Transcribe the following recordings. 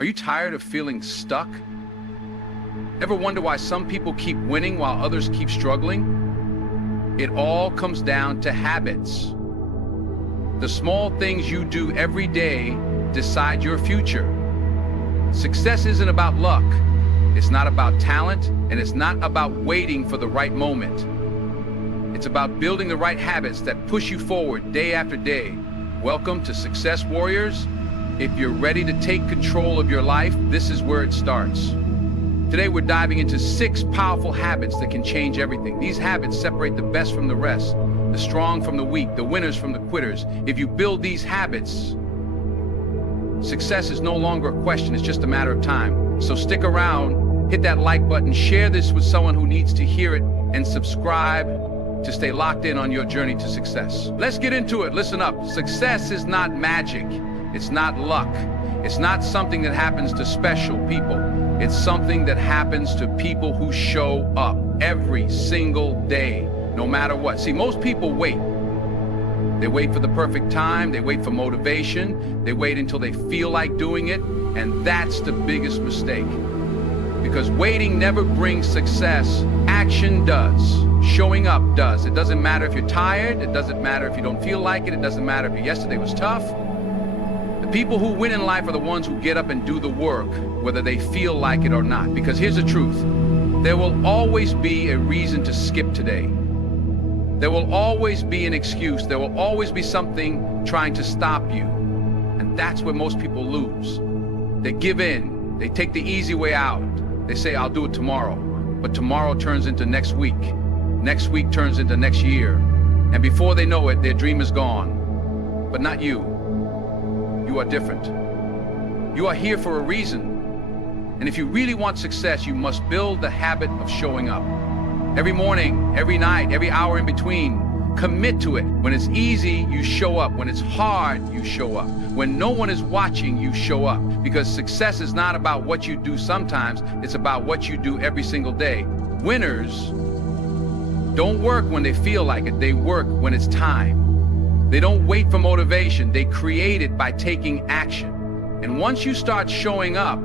Are you tired of feeling stuck? Ever wonder why some people keep winning while others keep struggling? It all comes down to habits. The small things you do every day decide your future. Success isn't about luck. It's not about talent, and it's not about waiting for the right moment. It's about building the right habits that push you forward day after day. Welcome to Success Warriors. If you're ready to take control of your life, this is where it starts. Today we're diving into 6 powerful habits that can change everything. These habits separate the best from the rest, the strong from the weak, the winners from the quitters. If you build these habits, success is no longer a question, it's just a matter of time. So stick around, hit that like button, share this with someone who needs to hear it, and subscribe to stay locked in on your journey to success. Let's get into it. Listen up. Success is not magic. It's not luck. It's not something that happens to special people. It's something that happens to people who show up every single day, no matter what. See, most people wait. They wait for the perfect time. They wait for motivation. They wait until they feel like doing it. And that's the biggest mistake. Because waiting never brings success. Action does. Showing up does. It doesn't matter if you're tired. It doesn't matter if you don't feel like it. It doesn't matter if your yesterday was tough. The people who win in life are the ones who get up and do the work, whether they feel like it or not. Because here's the truth. There will always be a reason to skip today. There will always be an excuse. There will always be something trying to stop you. And that's where most people lose. They give in. They take the easy way out. They say, I'll do it tomorrow. But tomorrow turns into next week. Next week turns into next year. And before they know it, their dream is gone. But not you. You are different. You are here for a reason. And if you really want success, you must build the habit of showing up. Every morning, every night, every hour in between, commit to it. When it's easy, you show up. When it's hard, you show up. When no one is watching, you show up. Because success is not about what you do sometimes, it's about what you do every single day. Winners don't work when they feel like it. They work when it's time. They don't wait for motivation. They create it by taking action. And once you start showing up,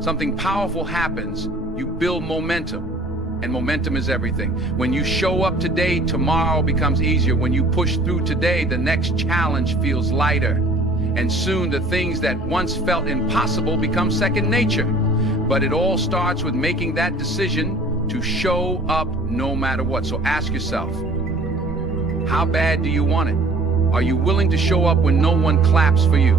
something powerful happens. You build momentum. And momentum is everything. When you show up today, tomorrow becomes easier. When you push through today, the next challenge feels lighter. And soon the things that once felt impossible become second nature. But it all starts with making that decision to show up no matter what. So ask yourself, how bad do you want it? Are you willing to show up when no one claps for you?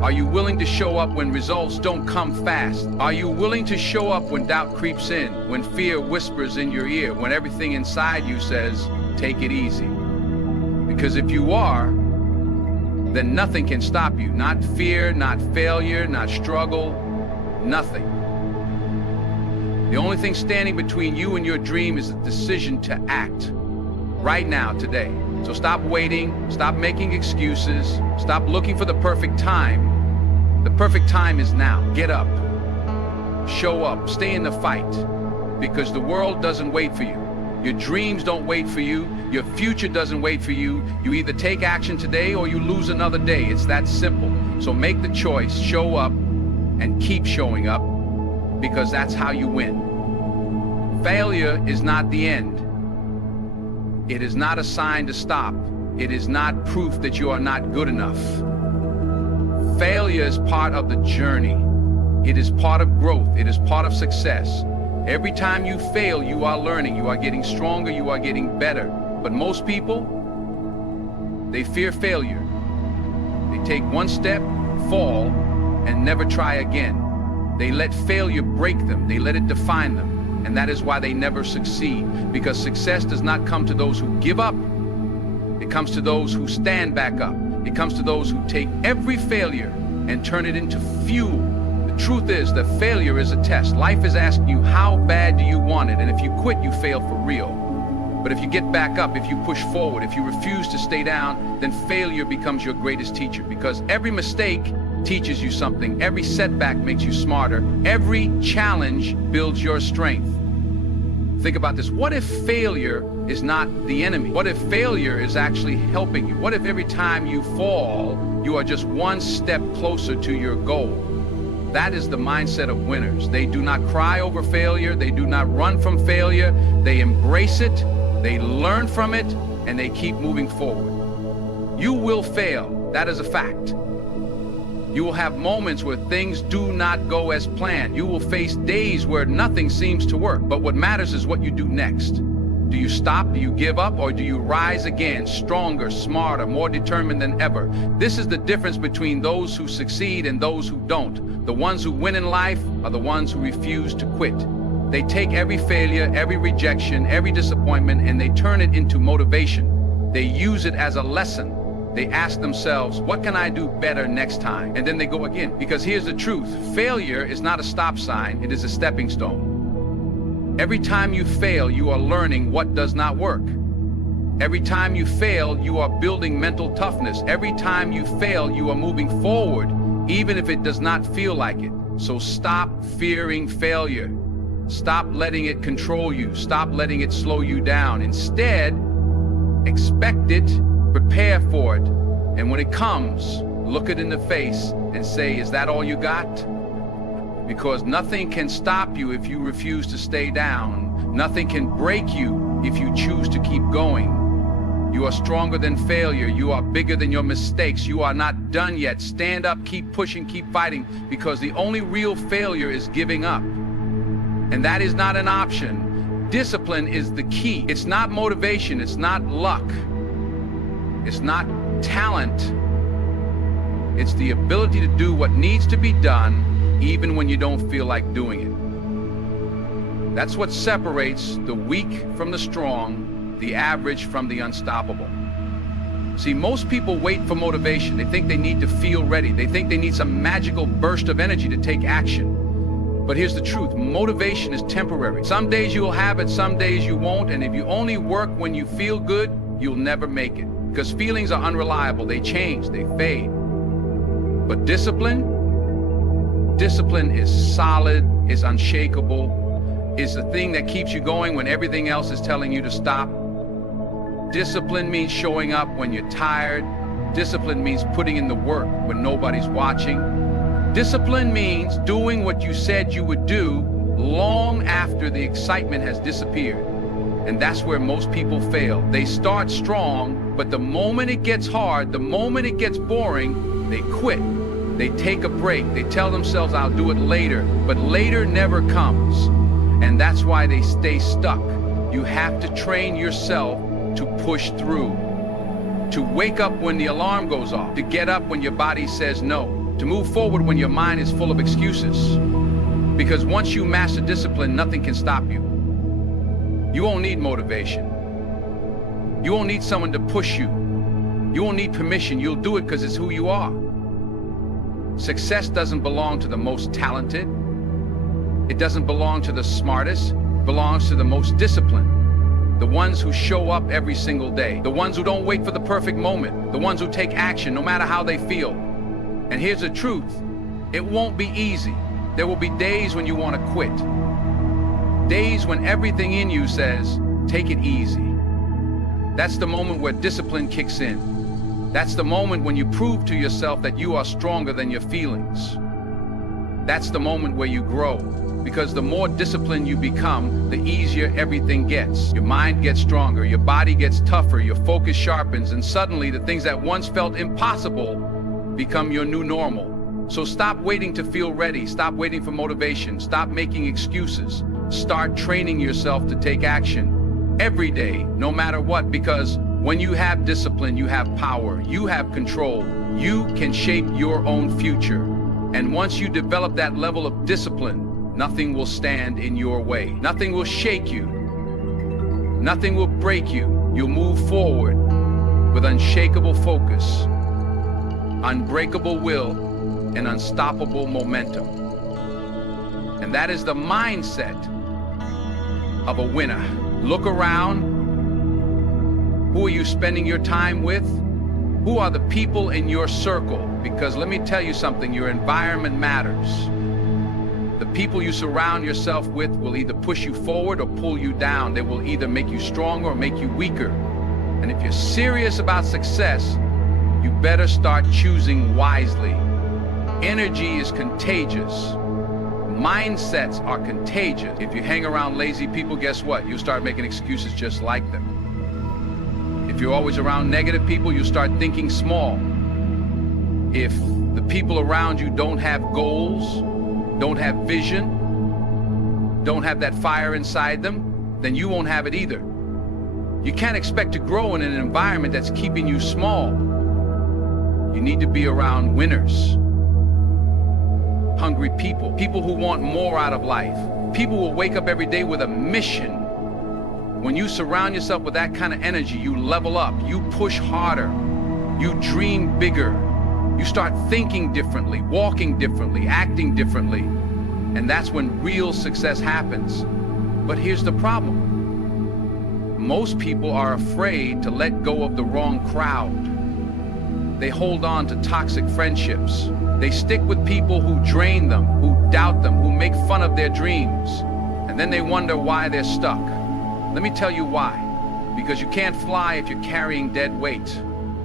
Are you willing to show up when results don't come fast? Are you willing to show up when doubt creeps in, when fear whispers in your ear, when everything inside you says, take it easy? Because if you are, then nothing can stop you. Not fear, not failure, not struggle, nothing. The only thing standing between you and your dream is the decision to act right now, today. So stop waiting, stop making excuses, stop looking for the perfect time. The perfect time is now. Get up, show up, stay in the fight, because the world doesn't wait for you. Your dreams don't wait for you. Your future doesn't wait for you. You either take action today or you lose another day. It's that simple. So make the choice, show up, and keep showing up, because that's how you win. Failure is not the end. It is not a sign to stop. It is not proof that you are not good enough. Failure is part of the journey. It is part of growth. It is part of success. Every time you fail, you are learning. You are getting stronger. You are getting better. But most people, they fear failure. They take one step, fall, and never try again. They let failure break them. They let it define them. And that is why they never succeed. Because success does not come to those who give up. It comes to those who stand back up. It comes to those who take every failure and turn it into fuel. The truth is that failure is a test. Life is asking you, how bad do you want it? And if you quit, you fail for real. But if you get back up, if you push forward, if you refuse to stay down, then failure becomes your greatest teacher. Because every mistake teaches you something. Every setback makes you smarter. Every challenge builds your strength. Think about this. What if failure is not the enemy? What if failure is actually helping you? What if every time you fall, you are just one step closer to your goal? That is the mindset of winners. They do not cry over failure. They do not run from failure. They embrace it, they learn from it, and they keep moving forward. You will fail. That is a fact. You will have moments where things do not go as planned. You will face days where nothing seems to work. But what matters is what you do next. Do you stop? Do you give up? Or do you rise again, stronger, smarter, more determined than ever? This is the difference between those who succeed and those who don't. The ones who win in life are the ones who refuse to quit. They take every failure, every rejection, every disappointment, and they turn it into motivation. They use it as a lesson. They ask themselves, what can I do better next time? And then they go again. Because here's the truth. Failure is not a stop sign. It is a stepping stone. Every time you fail, you are learning what does not work. Every time you fail, you are building mental toughness. Every time you fail, you are moving forward, even if it does not feel like it. So stop fearing failure. Stop letting it control you. Stop letting it slow you down. Instead, expect it. Prepare for it, and when it comes, look it in the face and say, is that all you got? Because nothing can stop you if you refuse to stay down. Nothing can break you if you choose to keep going. You are stronger than failure. You are bigger than your mistakes. You are not done yet. Stand up, keep pushing, keep fighting, because the only real failure is giving up. And that is not an option. Discipline is the key. It's not motivation. It's not luck. It's not talent. It's the ability to do what needs to be done, even when you don't feel like doing it. That's what separates the weak from the strong, the average from the unstoppable. See, most people wait for motivation. They think they need to feel ready. They think they need some magical burst of energy to take action. But here's the truth. Motivation is temporary. Some days you'll have it, some days you won't. And if you only work when you feel good, you'll never make it. Because feelings are unreliable, they change, they fade. But discipline is solid, is unshakable, is the thing that keeps you going when everything else is telling you to stop. Discipline means showing up when you're tired. Discipline means putting in the work when nobody's watching. Discipline means doing what you said you would do long after the excitement has disappeared. And that's where most people fail. They start strong, but the moment it gets hard, the moment it gets boring, they quit. They take a break. They tell themselves, I'll do it later. But later never comes. And that's why they stay stuck. You have to train yourself to push through. To wake up when the alarm goes off. To get up when your body says no. To move forward when your mind is full of excuses. Because once you master discipline, nothing can stop you. You won't need motivation. You won't need someone to push you. You won't need permission. You'll do it because it's who you are. Success doesn't belong to the most talented. It doesn't belong to the smartest. It belongs to the most disciplined. The ones who show up every single day. The ones who don't wait for the perfect moment. The ones who take action no matter how they feel. And here's the truth. It won't be easy. There will be days when you want to quit. Days when everything in you says, take it easy. That's the moment where discipline kicks in. That's the moment when you prove to yourself that you are stronger than your feelings. That's the moment where you grow. Because the more disciplined you become, the easier everything gets. Your mind gets stronger, your body gets tougher, your focus sharpens, and suddenly the things that once felt impossible become your new normal. So stop waiting to feel ready. Stop waiting for motivation. Stop making excuses. Start training yourself to take action every day, no matter what, because when you have discipline, you have power, you have control, you can shape your own future. And once you develop that level of discipline, nothing will stand in your way. Nothing will shake you. Nothing will break you. You'll move forward with unshakable focus, unbreakable will, and unstoppable momentum. And that is the mindset of a winner. Look around. Who are you spending your time with? Who are the people in your circle? Because let me tell you something, your environment matters. The people you surround yourself with will either push you forward or pull you down. They will either make you stronger or make you weaker. And if you're serious about success, you better start choosing wisely. Energy is contagious. Mindsets are contagious. If you hang around lazy people, guess what? You start making excuses just like them. If you're always around negative people, you start thinking small. If the people around you don't have goals, don't have vision, don't have that fire inside them, then you won't have it either. You can't expect to grow in an environment that's keeping you small. You need to be around winners, hungry people, people who want more out of life. People will wake up every day with a mission. When you surround yourself with that kind of energy, you level up, you push harder, you dream bigger, you start thinking differently, walking differently, acting differently, and that's when real success happens. But here's the problem. Most people are afraid to let go of the wrong crowd. They hold on to toxic friendships. They stick with people who drain them, who doubt them, who make fun of their dreams. And then they wonder why they're stuck. Let me tell you why. Because you can't fly if you're carrying dead weight.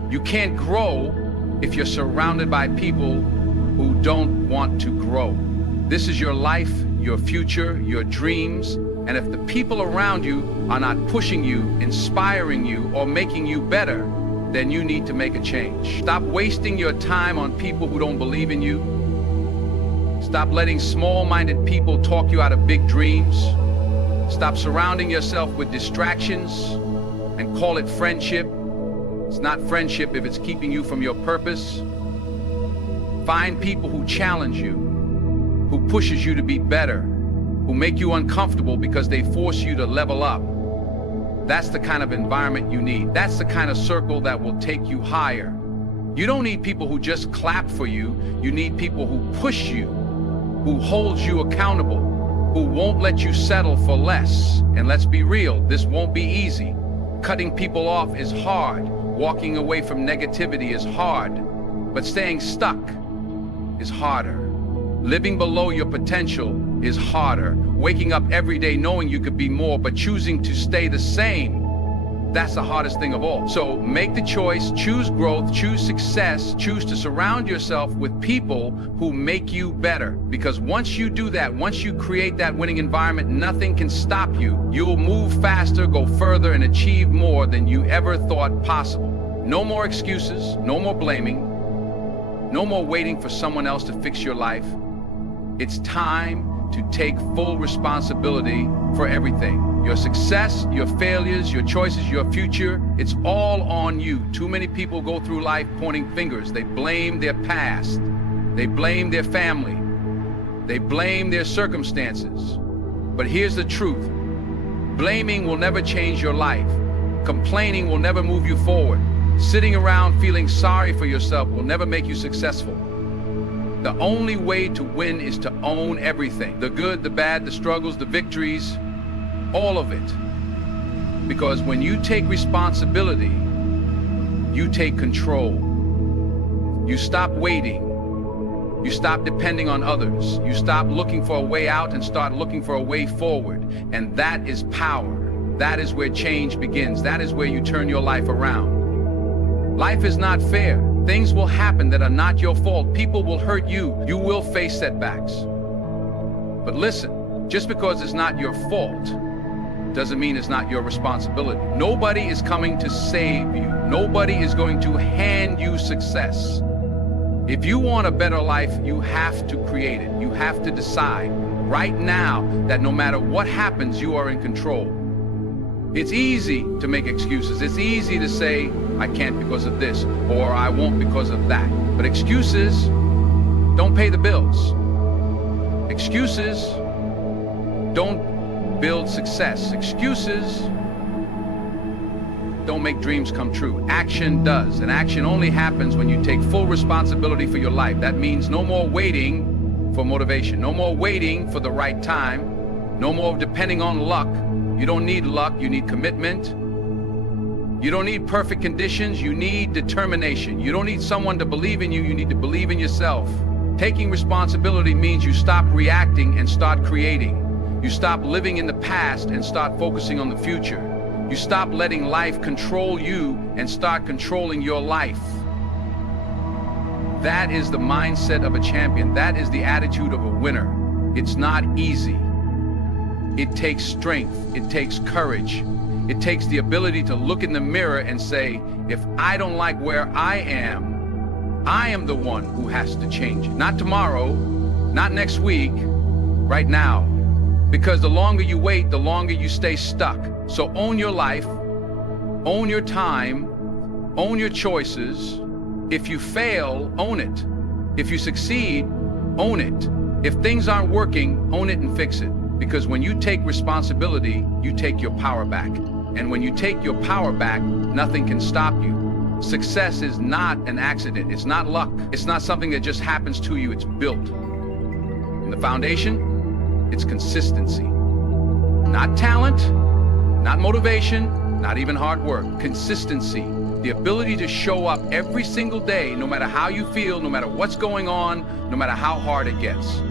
You can't grow if you're surrounded by people who don't want to grow. This is your life, your future, your dreams. And if the people around you are not pushing you, inspiring you, or making you better, then you need to make a change. Stop wasting your time on people who don't believe in you. Stop letting small-minded people talk you out of big dreams. Stop surrounding yourself with distractions and call it friendship. It's not friendship if it's keeping you from your purpose. Find people who challenge you, who pushes you to be better, who make you uncomfortable because they force you to level up. That's the kind of environment you need. That's the kind of circle that will take you higher. You don't need people who just clap for you. You need people who push you, who hold you accountable, who won't let you settle for less. And let's be real, this won't be easy. Cutting people off is hard. Walking away from negativity is hard. But staying stuck is harder. Living below your potential is harder. Waking up every day knowing you could be more, but choosing to stay the same, that's the hardest thing of all. So make the choice, choose growth, choose success, choose to surround yourself with people who make you better. Because once you do that, once you create that winning environment, nothing can stop you. You'll move faster, go further, and achieve more than you ever thought possible. No more excuses, no more blaming, no more waiting for someone else to fix your life. It's time to take full responsibility for everything. Your success, your failures, your choices, your future, it's all on you. Too many people go through life pointing fingers. They blame their past. They blame their family. They blame their circumstances. But here's the truth. Blaming will never change your life. Complaining will never move you forward. Sitting around feeling sorry for yourself will never make you successful. The only way to win is to own everything. The good, the bad, the struggles, the victories, all of it. Because when you take responsibility, you take control. You stop waiting. You stop depending on others. You stop looking for a way out and start looking for a way forward. And that is power. That is where change begins. That is where you turn your life around. Life is not fair. Things will happen that are not your fault. People will hurt you. You will face setbacks. But listen, just because it's not your fault doesn't mean it's not your responsibility. Nobody is coming to save you. Nobody is going to hand you success. If you want a better life, you have to create it. You have to decide right now that no matter what happens, you are in control. It's easy to make excuses. It's easy to say, I can't because of this, or I won't because of that. But excuses don't pay the bills. Excuses don't build success. Excuses don't make dreams come true. Action does, and action only happens when you take full responsibility for your life. That means no more waiting for motivation, no more waiting for the right time, no more depending on luck. You don't need luck, you need commitment. You don't need perfect conditions, you need determination. You don't need someone to believe in you, you need to believe in yourself. Taking responsibility means you stop reacting and start creating. You stop living in the past and start focusing on the future. You stop letting life control you and start controlling your life. That is the mindset of a champion. That is the attitude of a winner. It's not easy. It takes strength. It takes courage. It takes the ability to look in the mirror and say, if I don't like where I am the one who has to change it. Not tomorrow, not next week, right now. Because the longer you wait, the longer you stay stuck. So own your life, own your time, own your choices. If you fail, own it. If you succeed, own it. If things aren't working, own it and fix it. Because when you take responsibility, you take your power back. And when you take your power back, nothing can stop you. Success is not an accident. It's not luck. It's not something that just happens to you. It's built. And the foundation, it's consistency. Not talent, not motivation, not even hard work. Consistency. The ability to show up every single day, no matter how you feel, no matter what's going on, no matter how hard it gets.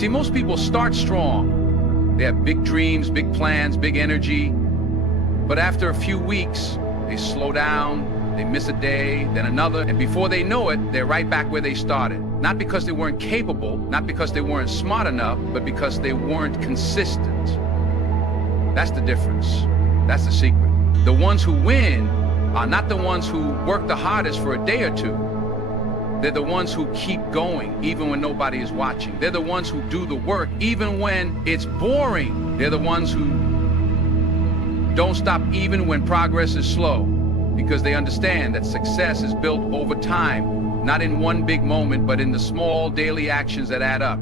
See, most people start strong. They have big dreams, big plans, big energy. But after a few weeks, they slow down, they miss a day, then another, and before they know it, they're right back where they started. Not because they weren't capable, not because they weren't smart enough, but because they weren't consistent. That's the difference. That's the secret. The ones who win are not the ones who work the hardest for a day or two. They're the ones who keep going even when nobody is watching. They're the ones who do the work even when it's boring. They're the ones who don't stop even when progress is slow, because they understand that success is built over time, not in one big moment, but in the small daily actions that add up.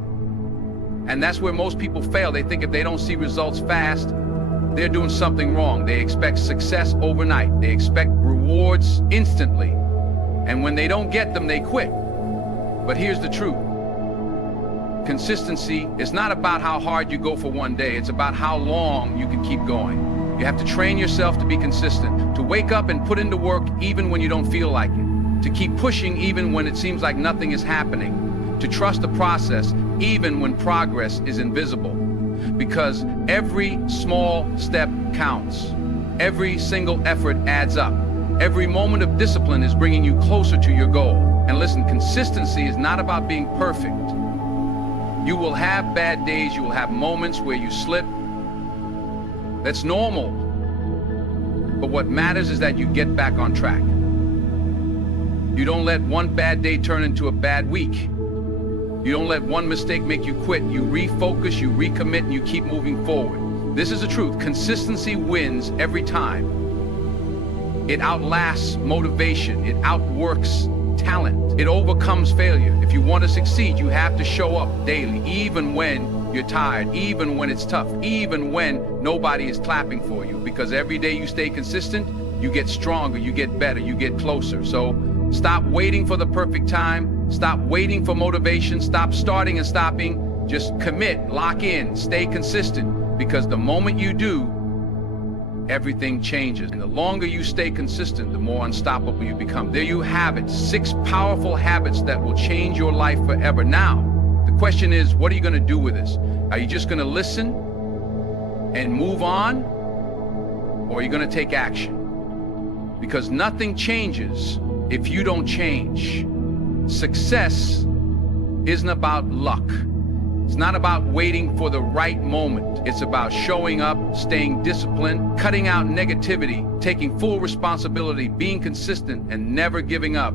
And that's where most people fail. They think if they don't see results fast, they're doing something wrong. They expect success overnight. They expect rewards instantly. And when they don't get them, they quit. But here's the truth. Consistency is not about how hard you go for one day. It's about how long you can keep going. You have to train yourself to be consistent, to wake up and put into work even when you don't feel like it, to keep pushing even when it seems like nothing is happening, to trust the process even when progress is invisible. Because every small step counts. Every single effort adds up. Every moment of discipline is bringing you closer to your goal. And listen, consistency is not about being perfect. You will have bad days, you will have moments where you slip. That's normal. But what matters is that you get back on track. You don't let one bad day turn into a bad week. You don't let one mistake make you quit. You refocus, you recommit, and you keep moving forward. This is the truth. Consistency wins every time. It outlasts motivation. It outworks talent. It overcomes failure. If you want to succeed, you have to show up daily, even when you're tired, even when it's tough, even when nobody is clapping for you. Because every day you stay consistent, you get stronger, you get better, you get closer. So stop waiting for the perfect time. Stop waiting for motivation. Stop starting and stopping. Just commit, lock in, stay consistent. Because the moment you do, everything changes. And the longer you stay consistent, the more unstoppable you become. There you have it. 6 powerful habits that will change your life forever. Now, the question is, what are you going to do with this? Are you just going to listen and move on? Or are you going to take action? Because nothing changes if you don't change. Success isn't about luck. It's not about waiting for the right moment. It's about showing up, staying disciplined, cutting out negativity, taking full responsibility, being consistent, and never giving up.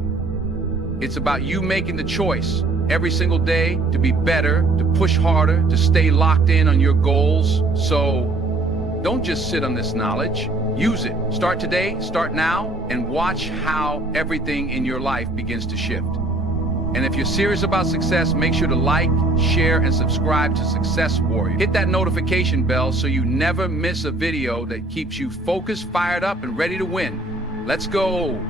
It's about you making the choice every single day to be better, to push harder, to stay locked in on your goals. So don't just sit on this knowledge. Use it. Start today, start now, and watch how everything in your life begins to shift. And if you're serious about success, make sure to like, share, and subscribe to Success Warrior. Hit that notification bell so you never miss a video that keeps you focused, fired up, and ready to win. Let's go.